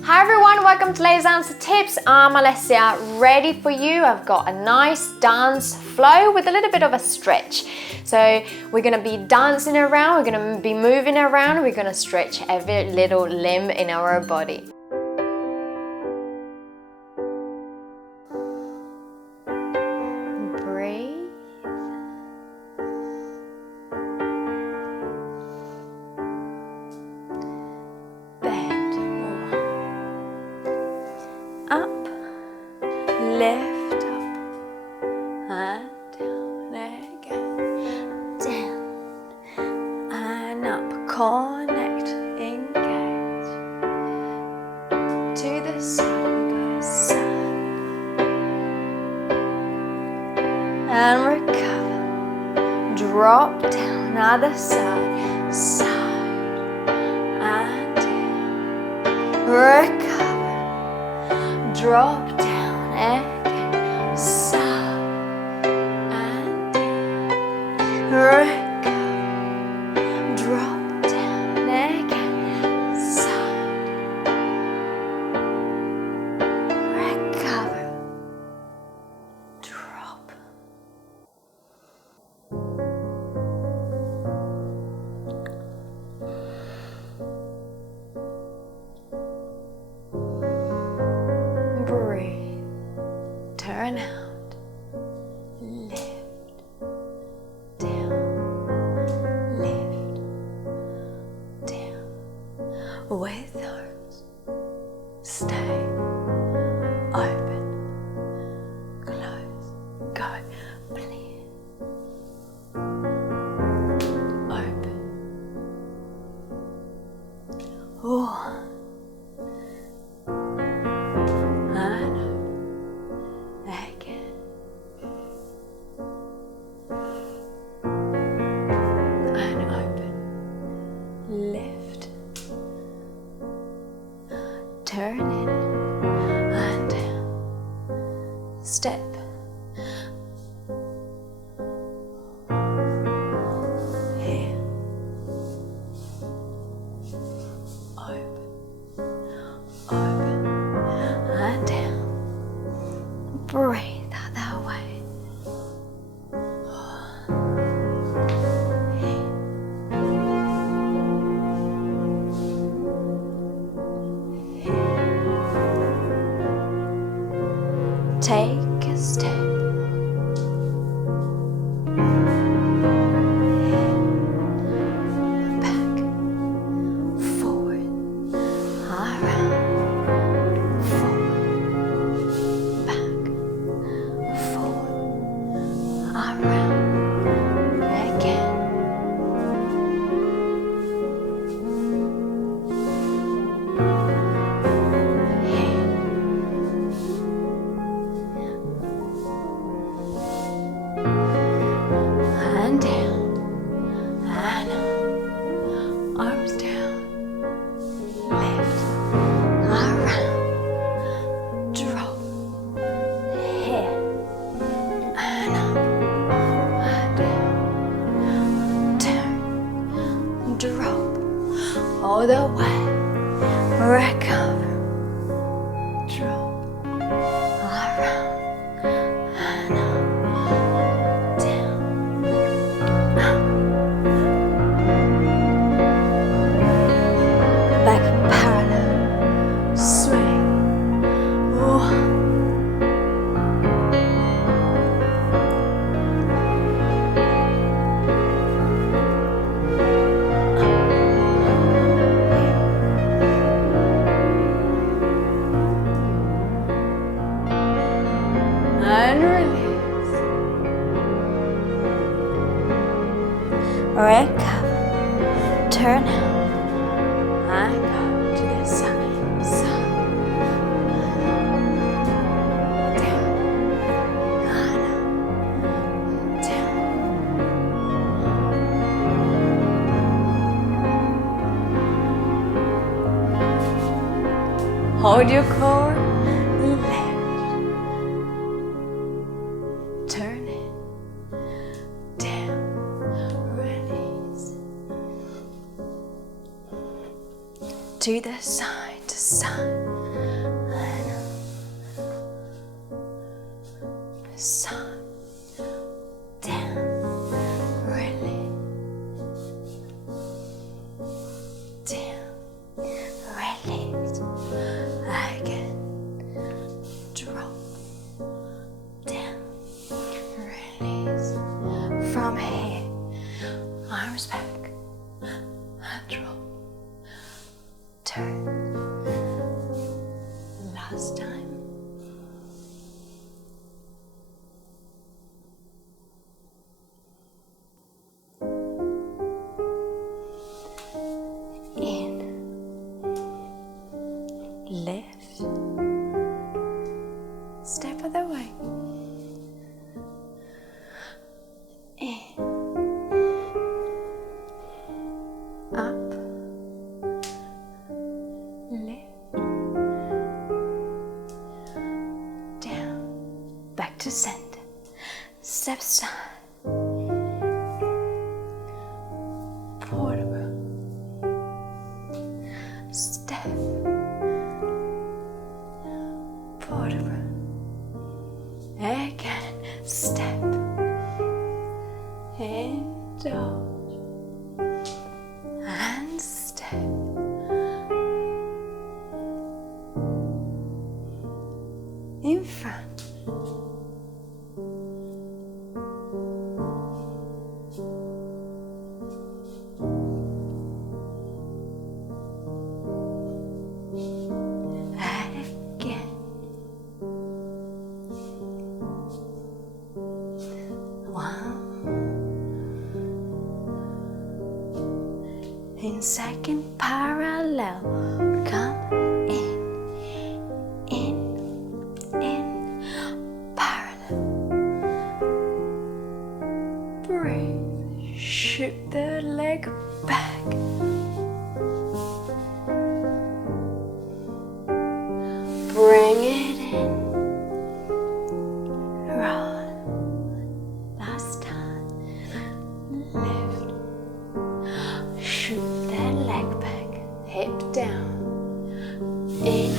Hi everyone, welcome to Lazy Dancer Tips. I'm Alessia, ready for you. I've got a nice dance flow with a little bit of a stretch. So we're gonna be dancing around, we're gonna be moving around, we're gonna stretch every little limb in our body. Breathe. Up, lift up, and down again, down, and up, connect, engage, to the side, go side, and recover, drop down, other side, side, and down, recover. Drop down again, side and down, recover, drop down again, side, recover, drop. Breathe, turn out, lift, down, lift, down, with arms, stay, open, close, go, blend, open, one. Lift, turn in and down, step, here, open, and down, breathe out that way. Take a step, back, forward, around, forward, back, forward, around, again. And down, and up, arms down, lift, around, drop, here, and up, and down, turn, drop, all the way, recover, drop, around, and up. Back parallel, swing, one, and release, recover, turn out. And go to the side, side, down, and up, down. Hold your core, lift, turn it, down, release. To the side, to side. Last time. In. Lift. Step of the way. In. Up. Lift. Down. Back to center. Step side. Forward. Step. Forward. Again. Step. And dodge. And step. In front. Again. One. In second parallel. Come in, parallel. Breathe, shoot the leg back. Bring it in, roll. Last time, lift, shoot that leg back, hip down, in,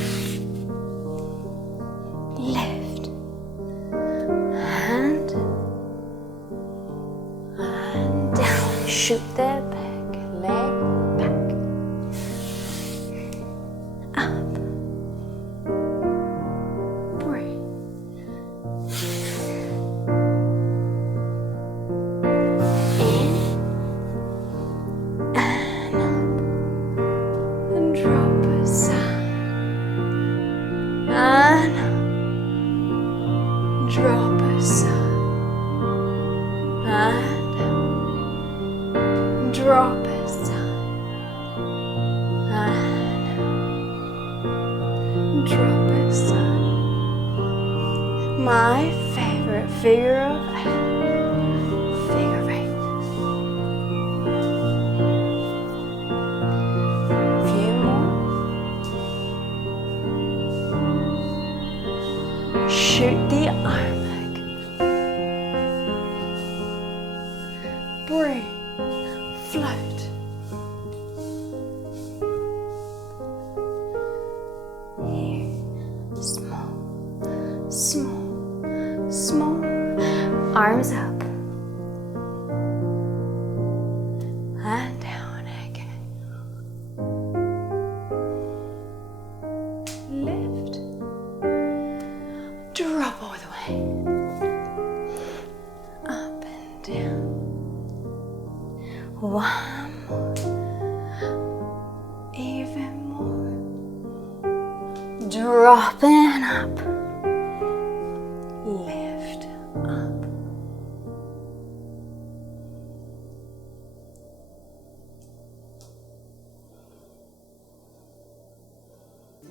lift, and down, shoot that back, leg back, up, breathe, in, and up, and drop aside, and up, drop aside, and up, drop aside, and up, drop aside. My favorite figure of figure eight. Few more. Shoot the arm back. Breathe. Float. Here. Small. Small. Small. Arms up. And down again. Lift. Drop all the way. Up and down. One more. Even more. Dropping up. Lift up.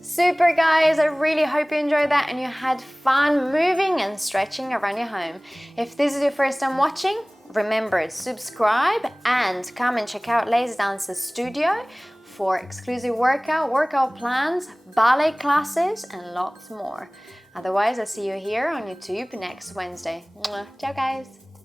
Super guys, I really hope you enjoyed that and you had fun moving and stretching around your home. If this is your first time watching, remember subscribe and come and check out Lazy Dance's studio for exclusive workout plans, ballet classes and lots more. Otherwise, I'll see you here on YouTube next Wednesday. Ciao guys!